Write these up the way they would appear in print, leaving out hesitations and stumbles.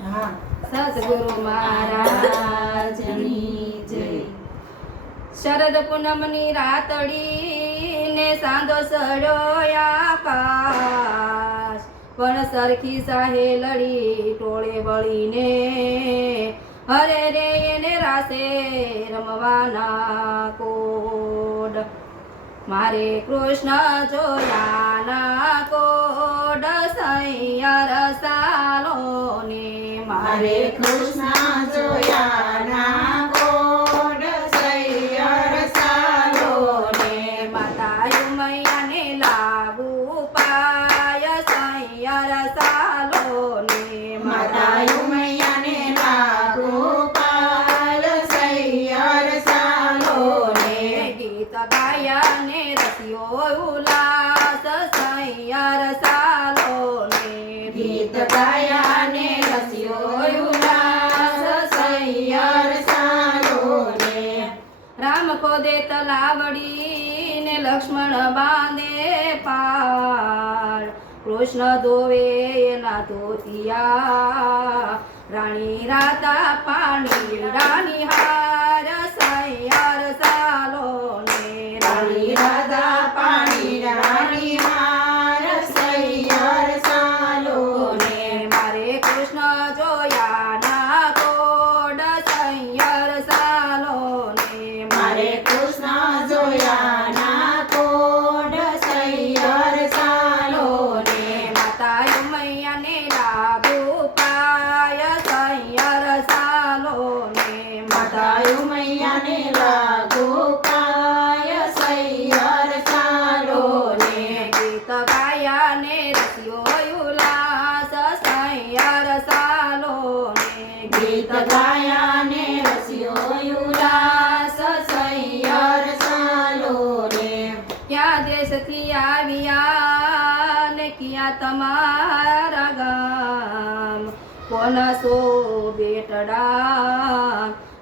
સદગુરુ મહારાજની જય. શરદ પૂનમની રાતડી ને સાંધો સડ્યો આકાશ, પણ સરખી સાહે લડી ટોળે વળીને હરે રે એને રાસે રમવાના કોડ. મારે કૃષ્ણ જોયાના કોડ સૈયર સાલો ને, મારે કૃષ્ણ જોયાના કોડ સૈયર સાલો ને, માતા ઉમૈયાને લાગુ પાય સૈયર સાલો ને, માતા ઉમૈયાને લાગુ પાલ સૈયર સાલો ને, ગીત ગાયને રસ્યો ઉલ્લાસ સૈયર સાલો ને, ગીત ગાયાને રસ્યો ઉલ્લાસ સૈયર સાલો ને, રામ ખોદે તલાવડી ને લક્ષ્મણ બાંધે પાર, કૃષ્ણ ધોવે એના ધોતિયા, રાણી રાતા પાણી રાણી હાર સૈયર સાલો ને, રાણી રાધા પાણી રાણી હાર સૈયર સાલો ને, મારે કૃષ્ણ જોયાના કોડ સૈયર સાલો ને, મારે કૃષ્ણ જોયાના કોડ સૈયર સાલો ને, માતા ઉમૈયાને લાગુ પાય સૈયર સાલો ને, માતા ઉમૈયાને લાગુ પાય સૈયર સાલો ને, ગીત ગાયાને રસ્યો ઉલ્લાસ સૈયર સાલો ને, ગીત ગાયાને રસ્યો ઉલ્લાસ સૈયર સાલો ને, ક્યાં દેશથી આવ્યા ને ક્યાં તમારા ગામ, કોણ સો બેટડા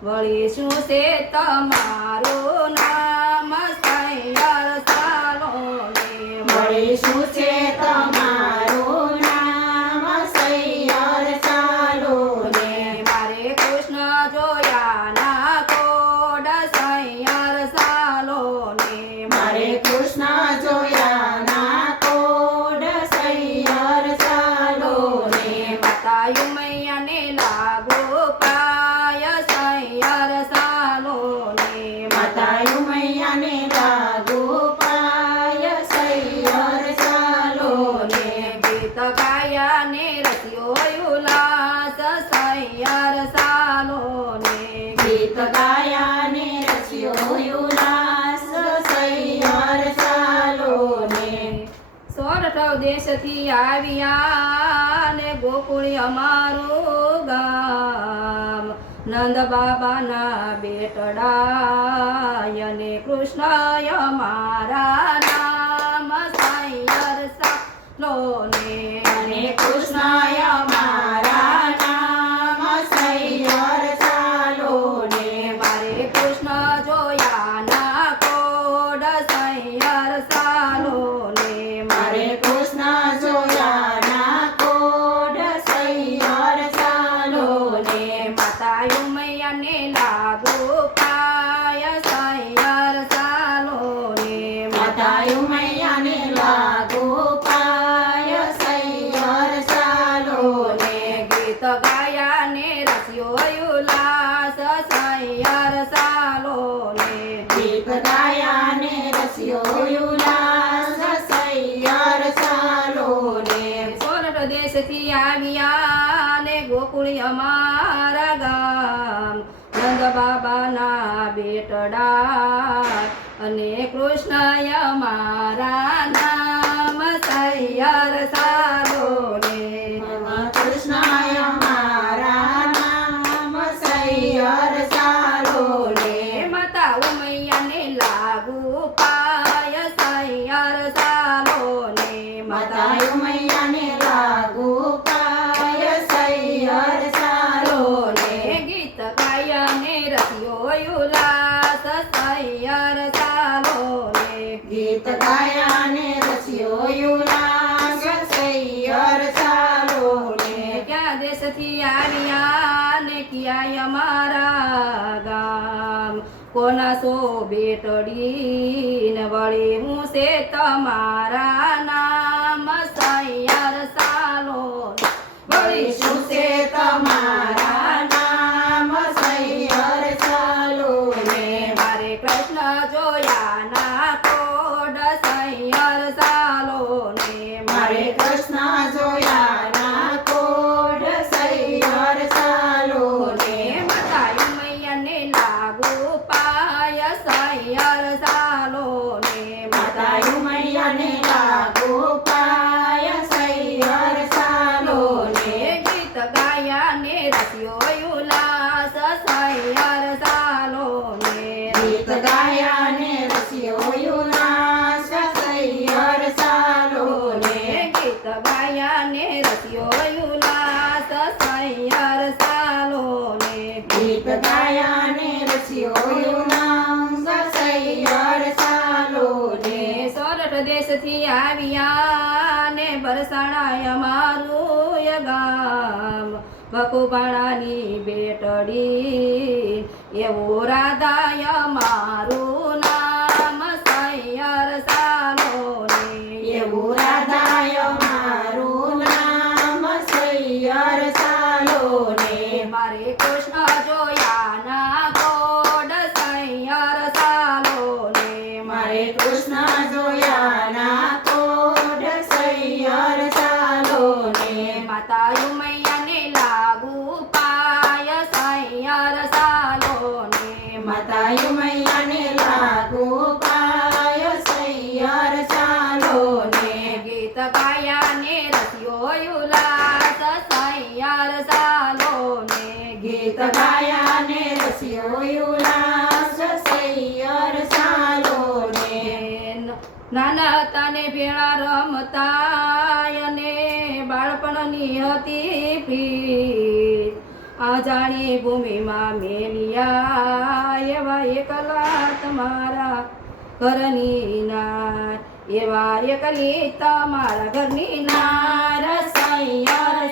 વળી શું છે તમારું નામ સૈયર સાલો ને, વળી શું છે તમારું નામ સૈયર સાલો ને, મારે કૃષ્ણ જોયાના કોડ સૈયર સાલો ને, મારે કૃષ્ણ જોયાના કોડ સૈયર સાલો ને, માતા ઉમૈયાને લાગુ પાય સૈયર સાલો ને, માતા ઉમૈયાને લાગુ પાય સૈયર સાલો ને, ગીત ગાયાને રસ્યો ઉલ્લાસ સૈયર સાલો ને, ગીત ગાયાને રચ્યો ઉલ્લાસ સૈયર સાલો ને, સોરઠ દેશથી આવ્યા ને ગોકુળ અમારું ગામ, નંદ બાબાના બેટડા અને કૃષ્ણ અમારા નામ સૈયર સાલો ને, અને કૃષ્ણ અમારા નામ સૈયર સાલો ને, મારે કૃષ્ણ જોયાના કોડ સૈયર સાલો ને, મારે કૃષ્ણ જોયાના કોડ સૈયર સાલો ને, માતા ઉમૈયાને લાગુ પાય સૈયર સાલો ને, માતા ઉમૈયાને લાગુ પાય સૈયર સાલો ને, ગીત ગાયાને રસ્યો ઉલ્લાસ સૈયર સાલો ને, ગીત ગાયાને રસ્યો ઉલ્લાસ સૈયર સાલો ને, સોરઠ દેશથી આવ્યા ને ગોકુળ અમારા ગામ, નંદ બાબાના બેટડા અને કૃષ્ણ અમારા નામ સૈયર સાલો ને, કૃષ્ણ અમારા નામ સૈયર સાલો ને, માતા ઉમૈયાને લાગુ પાય સૈયર સાલો ને, માતા ઉમૈયાને લાગુ પાય સૈયર સાલો ને, ગીત ગાયને રસ્યો ઉલ્લાસ સૈયર સાલો ને, ગીત ગાયાને દેશથી આવ્યા ને ક્યાંય અમારા ગામ કોના સો બેટડી ને વળી હું છે તમારા નામ સૈયર સાલો વળી શું છે તમારા નામ સૈયર સાલો ને મારે કૃષ્ણ જોયા ના કોડ સૈયર સાલો ને મારે કૃષ્ણ જોયા ના કોડ સૈયર સાલો ને માતાયું મૈયાને લાગુ પાય સૈયર સાલો ને માતાયું મૈયાને લાગુ પાય સૈયર સાલો ને ગીત ગાયા ને રસ્યો ઉલ્લાસ સૈયર સાલો ને ગીત ગાયા ને રસ્યો ઉલ્લાસ સૈયર સાલો ને ગીત ગાયા ને રસ્યો ઉલ્લાસ સૈયર સાલો ને ગીત ગાયા ને રસ્યો ઉલ્લાસ સૈયર સાલો ને સોરઠ દેશથી આવ્યા ને બરસાણાય મારું ગામ ભકુભાણાની બેટડી એવું રાધાય મારું નામ સૈયર સાલો ને એવું રાધાય મારું નામ સૈયર સાલો ને મારે કૃષ્ણ જોયા ના કોડ સૈયર સાલો ને મારે કૃષ્ણ જોયા ના કોડ સૈયર સાલો ને માતાયું મૈયાને લાગુ પાય સૈયર સાલો ને માતાયું મૈયાને લાગુ પાય સૈયર સાલો ને ગીત ગાયા ને રસ્યો ઉલ્લાસ સૈયર સાલો ને ગીત ગાયા ને રસ્યો ઉલ્લાસ સૈયર સાલો ને નાના હતા ને ભેળા રમતા અને બાળપણની હતી પ્રીત આજાણી ભૂમિમાં મેલિયા એવા એકલા તમારા ઘરની નાર એવા એકલી તમારા ઘરની નાર સૈયર